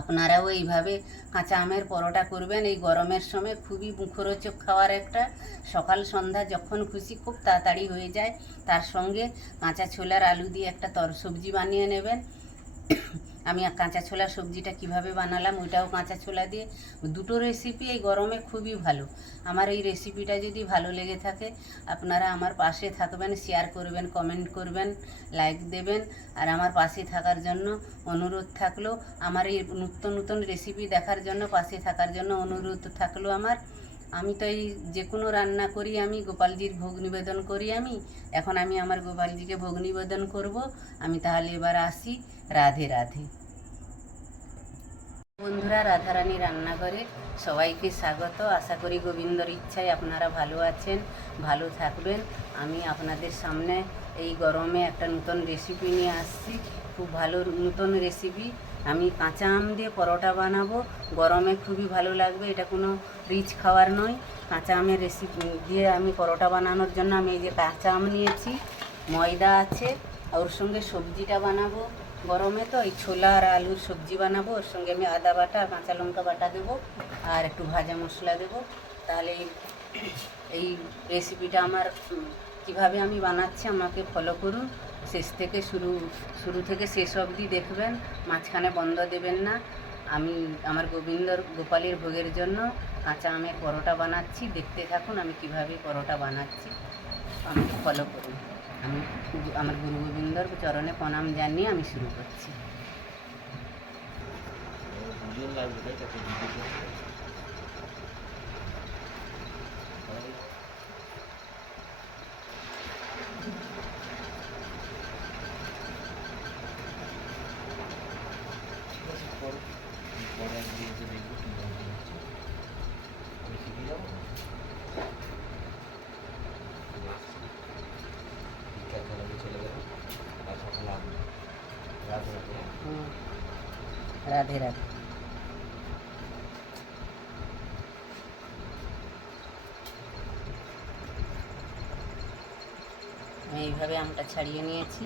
আপনারাও এইভাবে কাঁচা আমের পরোটা করবেন। এই গরমের সময় খুবই মুখরোচক খাওয়ার একটা, সকাল সন্ধ্যা যখন খুশি খুব তাড়াতাড়ি হয়ে যায়। তার সঙ্গে কাঁচা ছোলার আলু দিয়ে একটা সবজি বানিয়ে নেবেন। আমি কাঁচা ছোলা সবজিটা কিভাবে বানালাম, ওইটাও কাঁচা ছোলা দিয়ে। দুটো রেসিপি এই গরমে খুবই ভালো। আমার এই রেসিপিটা যদি ভালো লেগে থাকে, আপনারা আমার পাশে থাকবেন, শেয়ার করবেন, কমেন্ট করবেন, লাইক দেবেন। আর আমার পাশে থাকার জন্য অনুরোধ থাকলো। আমার এই নতুন নতুন রেসিপি দেখার জন্য, পাশে থাকার জন্য অনুরোধ থাকলো আমার। আমি তো এই যে কোনো রান্না করি, আমি গোপালজির ভোগ নিবেদন করি। এখন আমি আমার গোপালজিকে ভোগ নিবেদন করব। আমি তাহলে এবার আসি। রাধে রাধে। বন্ধুরা, রাধারানী রান্নাঘরে সবাইকে স্বাগত। আশা করি গোবিন্দর ইচ্ছায় আপনারা ভালো আছেন, ভালো থাকবেন। আমি আপনাদের সামনে এই গরমে একটা নতুন রেসিপি নিয়ে আসছি। খুব ভালো নতুন রেসিপি। আমি কাঁচা আম দিয়ে পরোটা বানাবো। গরমে খুবই ভালো লাগবে। এটা কোনো রিচ খাবার নয়। কাঁচা আমের রেসিপি দিয়ে আমি পরোটা বানানোর জন্য আমি এই যে কাঁচা আম নিয়েছি, ময়দা আছে, ওর সঙ্গে সবজিটা বানাবো। গরমে তো এই ছোলা আর আলুর সবজি বানাবো। ওর সঙ্গে আমি আদা বাটা আর কাঁচা লঙ্কা বাটা দেবো, আর একটু ভাজা মশলা দেবো। তাহলে এই রেসিপিটা আমার কিভাবে আমি বানাচ্ছি আমাকে ফলো করুন। শেষ থেকে শুরু থেকে শেষ অবধি দেখবেন, মাঝখানে বন্ধ দেবেন না। আমি আমার গোপালের ভোগের জন্য কাঁচা আমের পরোটা বানাচ্ছি। দেখতে থাকুন আমি কিভাবে পরোটা বানাচ্ছি, আমাকে ফলো করুন। আমি আমার গুরু গোবিন্দর চরণে প্রণাম জানিয়ে আমি শুরু করছি। রাধে রাধে। আমি এইভাবে আমটা ছাড়িয়ে নিয়েছি।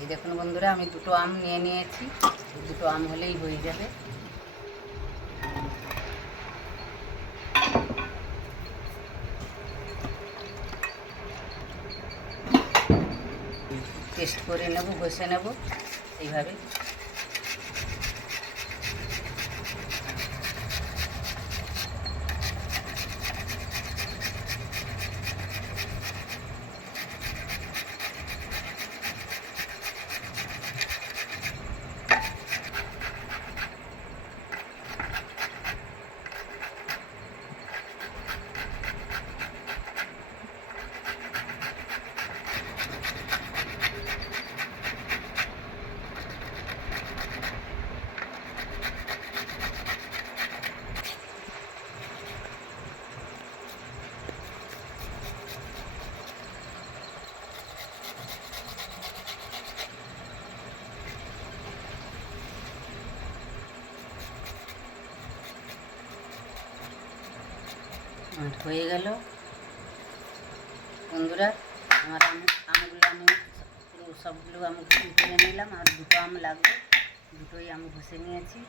এই দেখুন বন্ধুরা, আমি দুটো আম নিয়ে নিয়েছি। দুটো আম হলেই হয়ে যাবে। পেস্ট করে নেব, ঘষে নেব এইভাবে। হয়ে গেল বন্ধুরা। আমার আমগুলো আমি সবগুলো আমি ঘষে নিলাম। আর দুটো আম লাগবে, দুটোই আমি ঘষে নিয়েছি।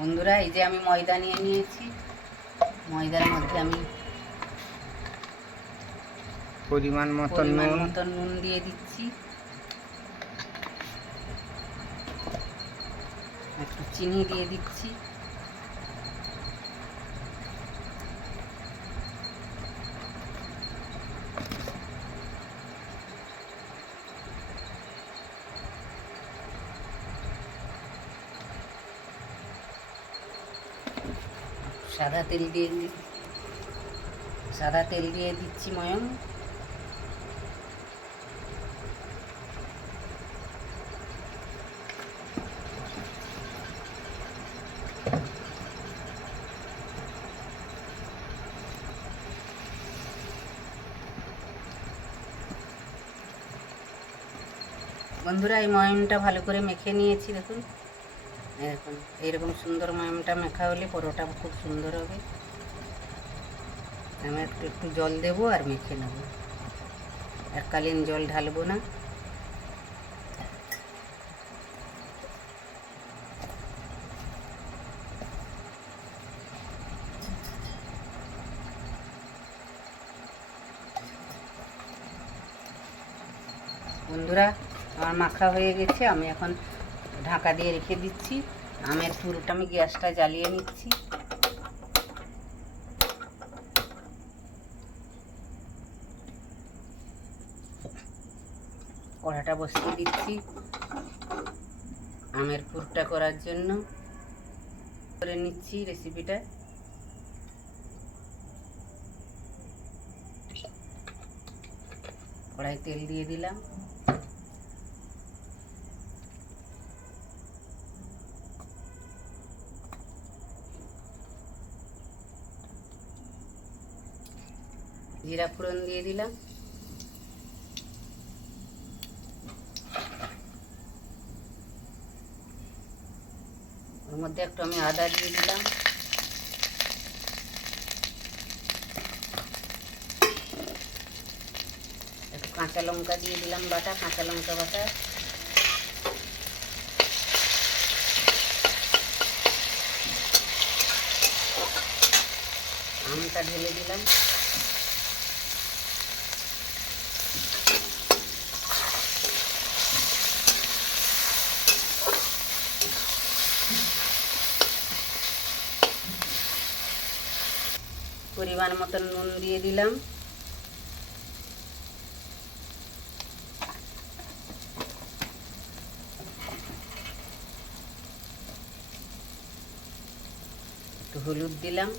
বন্ধুরা, এই যে আমি ময়দা নিয়ে নিয়েছি। ময়দার মধ্যে আমি পরিমাণ মতো নুন দিয়ে দিচ্ছি, একটু চিনি দিয়ে দিচ্ছি। সাদা তেল দিয়ে দিচ্ছি ময়ম। বন্ধুরা, এই ময়ামটা ভালো করে মেখে নিয়েছি। দেখুন এরকম এইরকম সুন্দর ময়ামটা মেখা হলে পরোটা খুব সুন্দর হবে। আমি একটু একটু জল দেবো আর মেখে নেব, এককালীন জল ঢালবো না। বন্ধুরা, আমার মাখা হয়ে গেছে, আমি এখন ঢাকা দিয়ে রেখে দিচ্ছি। আমের পুরোটা আমি গ্যাসটা জ্বালিয়ে নিচ্ছি। কড়াটা বসিয়ে দিচ্ছি আমের পুরটা করার জন্য। করে নিচ্ছি রেসিপিটা। কড়াই তেল দিয়ে দিলাম। জিরা ফোড়ন দিয়ে দিলাম। ওর মধ্যে একটু আমি আদা দিয়ে দিলাম। একটু কাঁচা লঙ্কা দিয়ে দিলাম, বাটা কাঁচা লঙ্কা বাটা। আমটা ঢেলে দিলাম। পরিমাণ মতন নুন দিয়ে দিলাম। একটু হলুদ দিলাম।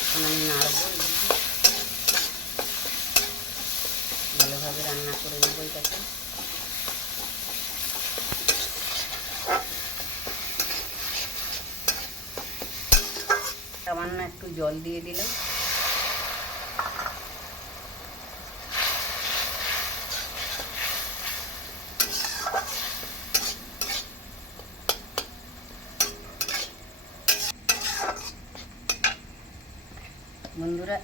এখন আমি নাড়বো, ভালোভাবে রান্না করে নেবো এটাকে। সামান্য একটু জল দিয়ে দিলাম। বন্ধুরা,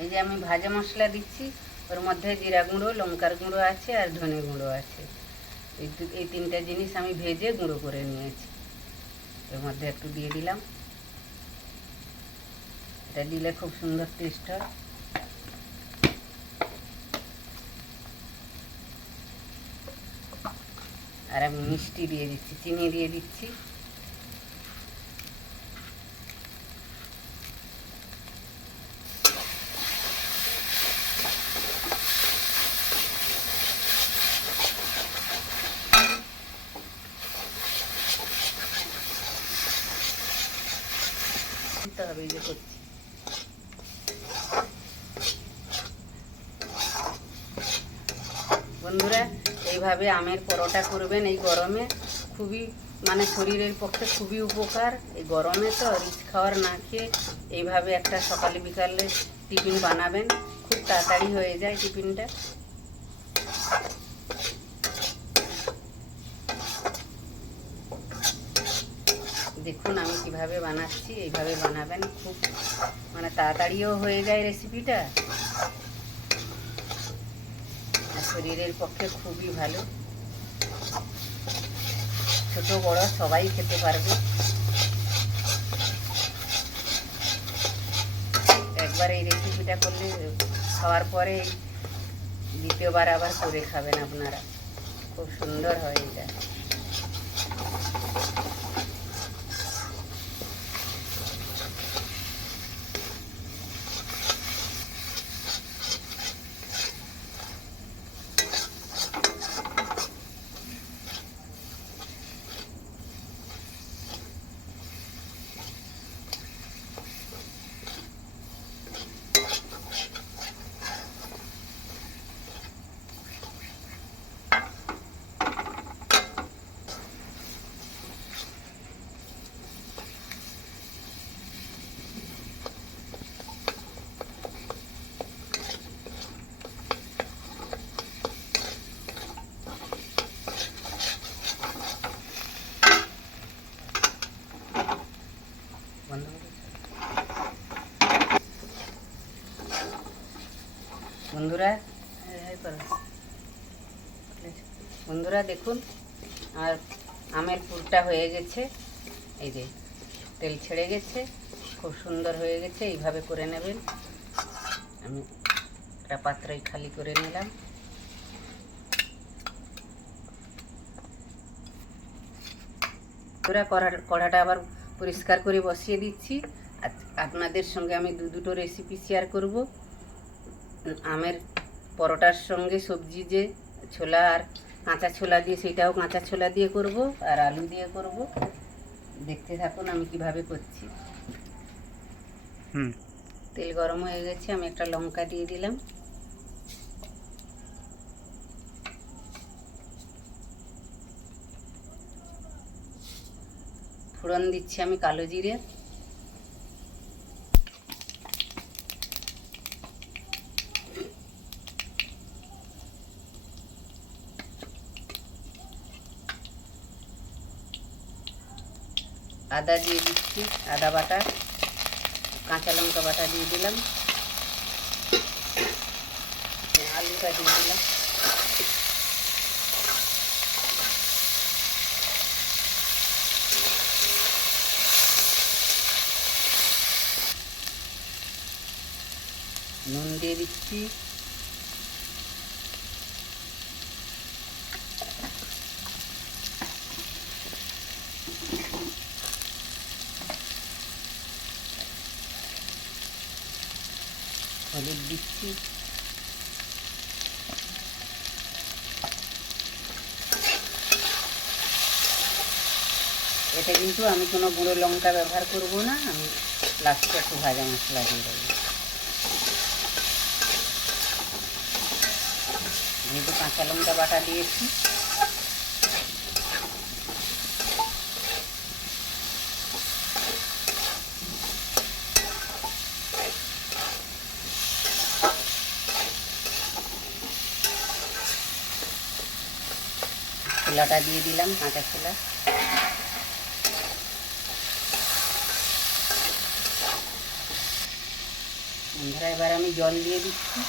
এই যে আমি ভাজা মশলা দিচ্ছি, ওর মধ্যে জিরা গুঁড়ো, লঙ্কার গুঁড়ো আছে আর ধনে গুঁড়ো আছে। এই তিনটা জিনিস আমি ভেজে গুঁড়ো করে নিয়েছি। এর মধ্যে একটু দিয়ে দিলাম। এটা দিলে খুব সুন্দর টেস্ট হয়। আর আমি মিষ্টি দিয়ে দিচ্ছি, চিনি দিয়ে দিচ্ছি। দিতে হবে, এই যে করছি। বন্ধুরা, এইভাবে আমের পরোটা করবেন এই গরমে। খুবই শরীরের পক্ষে খুবই উপকার। এই গরমে তো রিচ খাওয়ার না খেয়ে এইভাবে একটা সকালে বিকালে টিফিন বানাবেন, খুব তাড়াতাড়ি হয়ে যায় টিফিনটা। দেখুন আমি কিভাবে বানাচ্ছি, এইভাবে বানাবেন, খুব তাড়াতাড়িও হয়ে যায় রেসিপিটা। শরীরের পক্ষে খুবই ভালো, ছোট বড় সবাই খেতে পারবে। একবার এই রেসিপিটা করলে খাওয়ার পরে দ্বিতীয়বার আবার করে খাবেন আপনারা, খুব সুন্দর হয় এটা। বন্ধুরা দেখুন আর আমের পুরটা হয়ে গেছে, এই যে তেল ছেড়ে গেছে, খুব সুন্দর হয়ে গেছে। এইভাবে করে নেবেন। আমি একটা পাত্রে খালি করে নিলাম। কড়াটা আবার পরিষ্কার করে বসিয়ে দিচ্ছি। আপনাদের সঙ্গে আমি দুটো রেসিপি শেয়ার করব। আমের পরোটার সঙ্গে সবজি যে ছোলা আর কাঁচা ছোলা দিয়ে, সেটাও কাঁচা ছোলা দিয়ে করব, আর আলু দিয়ে করব। দেখতে থাকুন আমি কিভাবে করছি। তেল গরম হয়ে গেছে, আমি একটা লঙ্কা দিয়ে দিলাম। ফোড়ন দিচ্ছি আমি কালো জিরে, আদা দিয়ে দিচ্ছি, আদা বাটা, কাঁচা লঙ্কা বাটা দিয়ে দিলাম, আলুটা দিয়ে দিলাম। নুন দিয়ে দিচ্ছি, হলুদ দিচ্ছি, এটা কিন্তু আমি কোনো গুঁড়ো লঙ্কা ব্যবহার করব না, আমি লাস্টে একটু ভাজা মশলা দিয়ে দেবো। যেহেতু কাঁচা লঙ্কা বাটা দিয়েছি, ছোলাটা দিয়ে দিলাম, কাঁচা ছোলা। বন্ধুরা এবার আমি জল দিয়ে দিচ্ছি।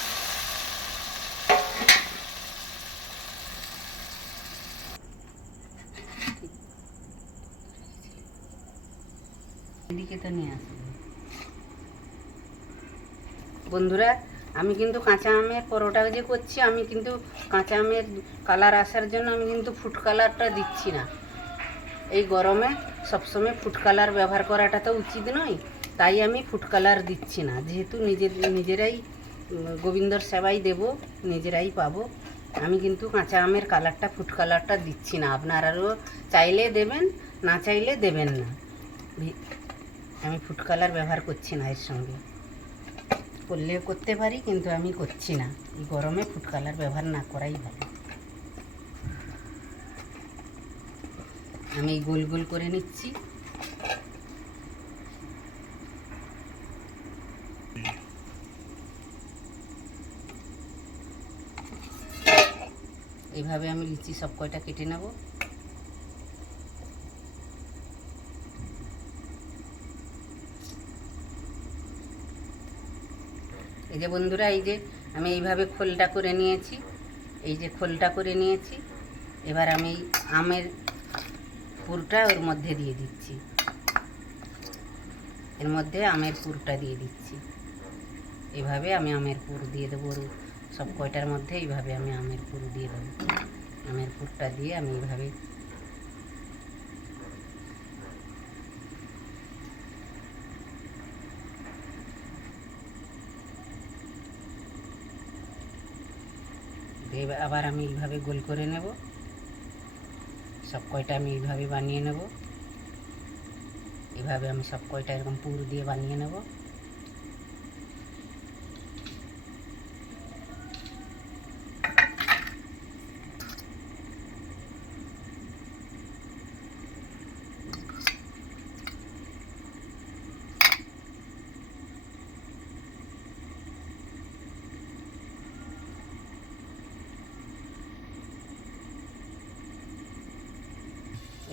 এদিকে তো নিয়ে আসবো। বন্ধুরা আমি কিন্তু কাঁচা আমের পরোটা যে করছি, আমি কিন্তু কাঁচা আমের কালার আসার জন্য আমি কিন্তু ফুড কালারটা দিচ্ছি না। এই গরমে সবসময় ফুড কালার ব্যবহার করাটা তো উচিত নয়, তাই আমি ফুড কালার দিচ্ছি না। যেহেতু নিজেরাই গোবিন্দর সেবাই দেব, নিজেরাই পাবো, আমি কিন্তু কাঁচা আমের কালারটা, ফুড কালারটা দিচ্ছি না। আপনারাও চাইলে দেবেন, না চাইলে দেবেন না। আমি ফুড কালার ব্যবহার করছি না এর সঙ্গে। করলেও করতে পারি, কিন্তু আমি করছি না। এই গরমে ফুড কালার ব্যবহার না করাই ভালো। আমি গোল গোল করে নিচ্ছি। এইভাবে আমি লিচি সব কয়টা কেটে নেব। এই যে বন্ধুরা, এই যে আমি এইভাবে খোলটা করে নিয়েছি, এই যে খোলটা করে নিয়েছি। এবার আমি আমের পুরটা ওর মধ্যে দিয়ে দিচ্ছি, এর মধ্যে আমের পুরটা দিয়ে দিচ্ছি। এইভাবে আমি আমের পুর দিয়ে দেবো সব কয়টার মধ্যে। এইভাবে আমি আমের পুর দিয়ে দেবো। আমের পুরটা দিয়ে আমি এইভাবে আবার আমি এইভাবে গোল করে নেব। সব কয়টা আমি এইভাবে বানিয়ে নেব। এভাবে আমি সব কয়টা এরকম পুর দিয়ে বানিয়ে নেব।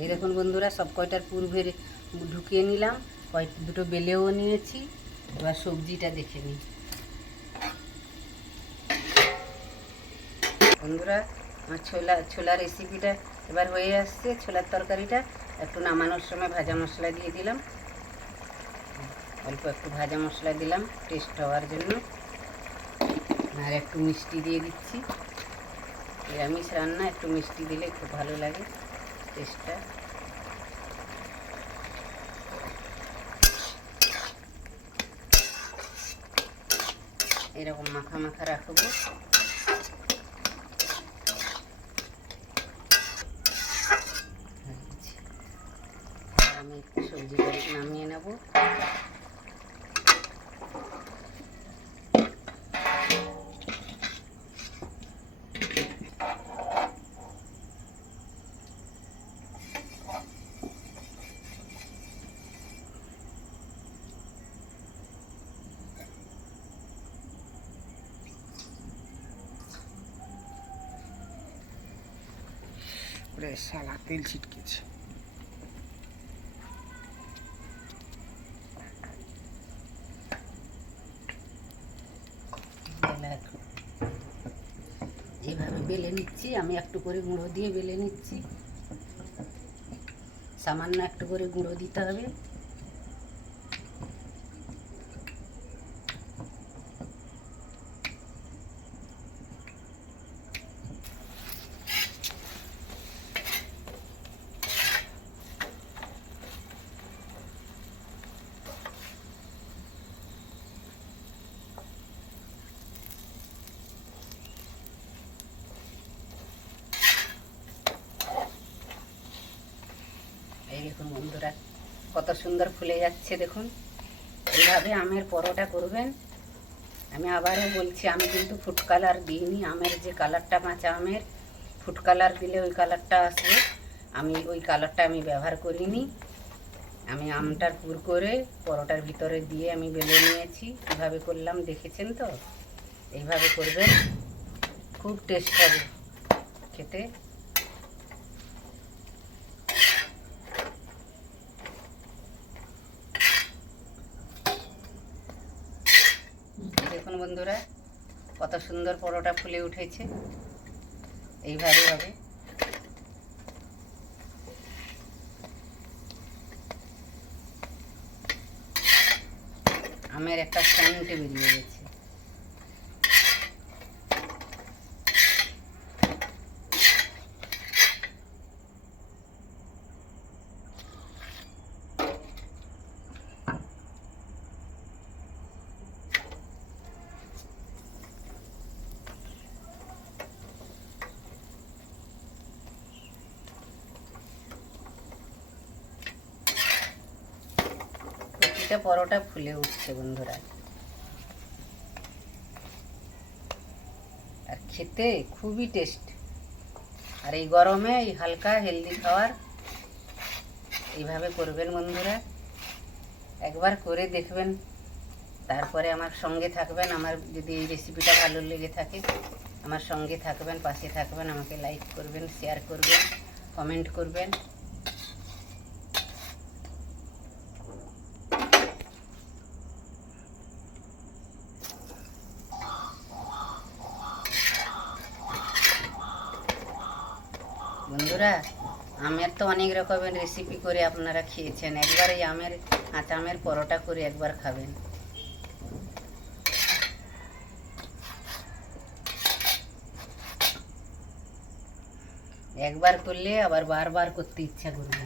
এই দেখুন বন্ধুরা, সব কয়টার পুর ভরে ঢুকিয়ে নিলাম, দুটো বেলেও নিয়েছি। এবার সবজিটা দেখে নিই। বন্ধুরা আমার ছোলা রেসিপিটা এবার হয়ে আসছে। ছোলার তরকারিটা একটু নামানোর সময় ভাজা মশলা দিয়ে দিলাম, অল্প একটু ভাজা মশলা দিলাম টেস্ট হওয়ার জন্য, আর একটু মিষ্টি দিয়ে দিচ্ছি। নিরামিষ রান্না একটু মিষ্টি দিলে খুব ভালো লাগে টেস্টটা। এরকম মাখা মাখা রাখবো। আমি একটু সবজিটা নামিয়ে নেব। সালা তেল ছিটকেছে। এইভাবে বেলে নিচ্ছি, আমি একটু করে গুঁড়ো দিয়ে বেলে নিচ্ছি। সামান্য একটু করে গুঁড়ো দিতে হবে। এই দেখুন বন্ধুরা কত সুন্দর ফুলে যাচ্ছে দেখুন। এইভাবে আমের পরোটা করবেন। আমি আবারও বলছি, আমি কিন্তু ফুড কালার দিইনি। আমের যে কালারটা, কাঁচা আমের ফুড কালার দিলে ওই কালারটা আসবে, আমি ওই কালারটা আমি ব্যবহার করিনি। আমি আমটার পুর করে পরোটার ভিতরে দিয়ে আমি বেলে নিয়েছি। কীভাবে করলাম দেখেছেন তো? এইভাবে করবেন, খুব টেস্ট হবে খেতে। দেখুন বন্ধুরা কত সুন্দর পরোটা ফুলে উঠেছে। এইভাবে হবে। আমের একটা সেন্ট বেরিয়ে গেছে। প্রতিটা পরোটা ফুলে উঠছে বন্ধুরা, আর খেতে খুবই টেস্ট। আর এই গরমে এই হালকা হেলদি খাবার এইভাবে করবেন বন্ধুরা, একবার করে দেখবেন, তারপরে আমার সঙ্গে থাকবেন। আমার যদি এই রেসিপিটা ভালো লেগে থাকে আমার সঙ্গে থাকবেন, পাশে থাকবেন, আমাকে লাইক করবেন, শেয়ার করবেন, কমেন্ট করবেন। বন্ধুরা আমের তো অনেক রকমের রেসিপি করে আপনারা খেয়েছেন, একবার এই আমের কাঁচা আমের পরোটা করে একবার খাবেন। একবার করলে আবার বারবার করতে ইচ্ছা করবে।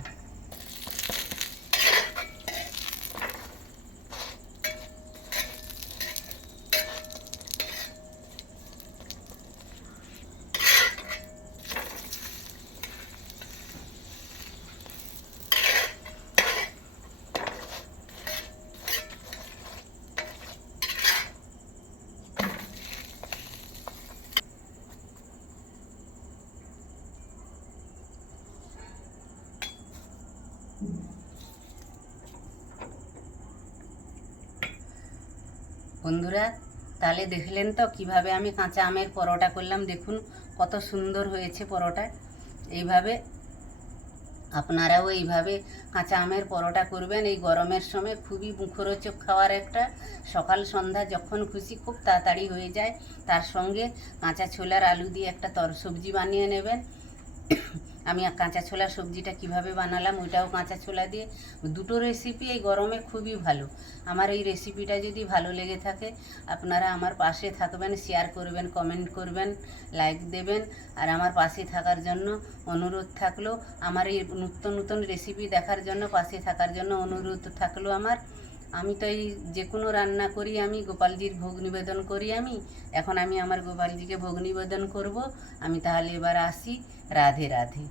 বন্ধুরা তাহলে দেখলেন তো কিভাবে আমি কাঁচা আমের পরোটা করলাম। দেখুন কত সুন্দর হয়েছে পরোটা। এইভাবে আপনারাও এইভাবে কাঁচা আমের পরোটা করবেন এই গরমের সময়, খুবই মুখরোচক খাবার একটা। সকাল সন্ধ্যা যখন খুশি খুব তাড়াতাড়ি হয়ে যায়। তার সঙ্গে কাঁচা ছোলার আলু দিয়ে একটা সবজি বানিয়ে নেবেন। আমি কাঁচা ছোলা সবজিটা কিভাবে বানালাম ওইটাও কাঁচা ছোলা দিয়ে। দুটো রেসিপি এই গরমে খুবই ভালো। আমার এই রেসিপিটা যদি ভালো লেগে থাকে আপনারা আমার পাশে থাকবেন, শেয়ার করবেন, কমেন্ট করবেন, লাইক দেবেন। আর আমার পাশে থাকার জন্য অনুরোধ থাকলো, আমার এই নতুন নতুন রেসিপি দেখার জন্য পাশে থাকার জন্য অনুরোধ থাকলো আমার। আমি তো এই যে কোনো রান্না করি, আমি গোপালজির ভোগ নিবেদন করি। এখন আমি আমার গোপালজিকে ভোগ নিবেদন করব। আমি তাহলে এবার আসি। রাধে রাধে।